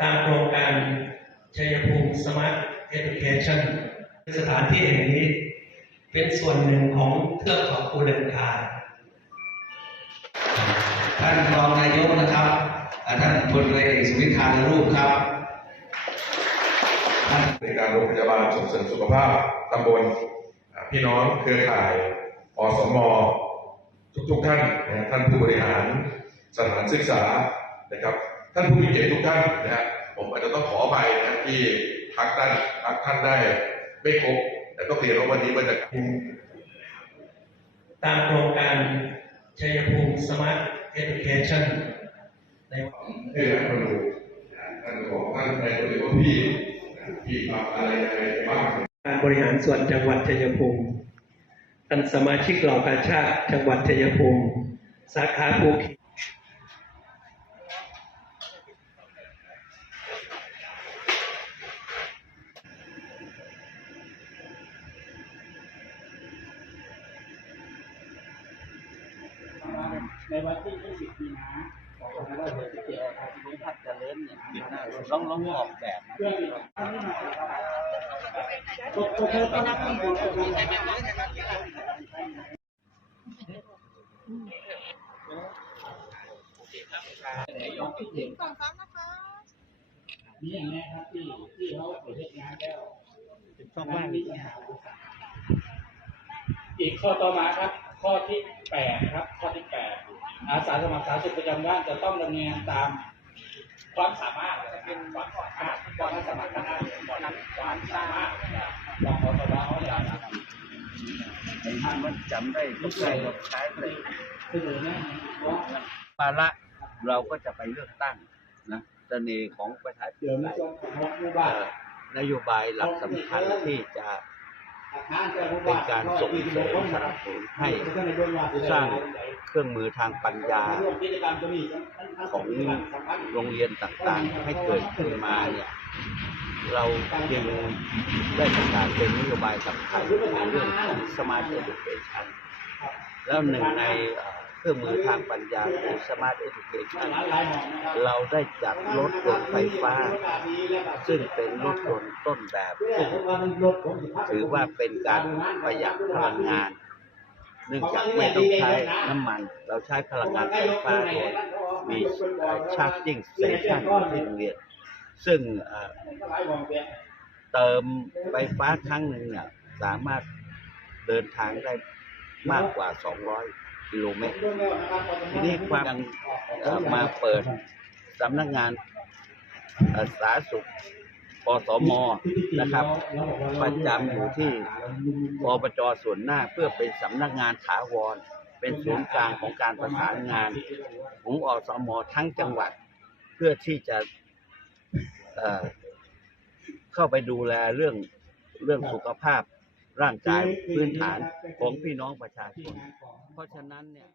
ตามโครงการชัยภูมิสมาร์ทเอ u c a t i o n สถานที่แห่งนี้ เป็นส่วนหนึ่งของเทือกเขาภูเดินคาท่านรองนายกนะครับท่านพลเรือกสุวิทานรูปครับท่านในการโรงพยาบาลส่งเสริมสุขภาพตำบลพี่น้องเครือข่ายอสมทุกๆท่านท่านผู้บริหารสถานศึกษา นะครับ ท่านผู้มีเกียรติทุกท่านนะฮะผมอาจจะต้องขอไปนะที่พักท่านพักท่านได้ไม่ครบแต่ต้องเรียนว่าวันนี้บรรยากาศตามโครงการชัยภูมิสมาร์ทเอ u c a t i o n ในให้ท่านมาดูท่านบอกท่านในตัวเองว่าพี่พี่ทำอะไรยังไงบ้างการบริหารส่วนจังหวัดชัยภูมิท่านสมาชิกเหล่ากาชาติจังหวัดชัยภูมิ สาขาภูเก็ต ในวันที่ 20 มีนาคม2567อาทิตย์พัฒน์เจริญเนี่ยลองลองออกแบบเพื่อตัวตัวเธอเป็นนักวิ่งตัวนี่อย่างนี้ครับที่ที่เขาเปิดเทศงานแล้วช่องว่างนี่อีกข้อต่อมาครับ ข้อที่แปดครับ ข้อที่แปดอาสาสมัครสาธารณสุขประจำบ้านจะต้องดำเนินตามความสามารถเป็นความสามารถความสามารถทางด้านความสามารถของอสบเขาจะท่านมันจำได้ทุกใจราใช้เลยคือนะภาระเราก็จะไปเลือกตั้งนะเสน่ห์ของประชาชเดี๋ยวนในช่วงขอนนโยบายหลักสำคัญที่จะ เป็นการส่งเสริมสนับสนุนให้สร้างเครื่องมือทางปัญญาของโรงเรียนต่างๆ ให้เกิดขึ้นมาเนี่ยเราจึงได้ประกาศเป็นนโยบายสำคัญในเรื่องของ Smart Education แล้วหนึ่งใน เครื่องมือทางปัญญาคือ Smart Education เราได้จัดรถยนต์ไฟฟ้า ซึ่งเป็นรถยนต์ต้นแบบซึ่งถือว่าเป็นการประหยัดพลังงานเนื่องจากไม่ต้องใช้น้ำมัน เราใช้พลังงานไฟฟ้าโดยมีชาร์จิ่งสเตชันที่โรงเรียนซึ่งเอ่อเติมไฟฟ้าครั้งหนึ่งเนี่ยสามารถเดินทางได้มากกว่า 200 กิโลเมตร ทีนี้ความมาเปิดสำนักงานสาธารณสุขปสมนะครับประจำอยู่ที่ปปจส่วนหน้าเพื่อเป็นสำนักงานถาวร เป็นศูนย์กลางของการประสานงานของอสมทั้งจังหวัด เพื่อที่จะเเข้าไปดูแลเรื่องเรื่องสุขภาพ ร่างกายพื้นฐานของพี่น้องประชาชนเพราะฉะนั้นเนี่ย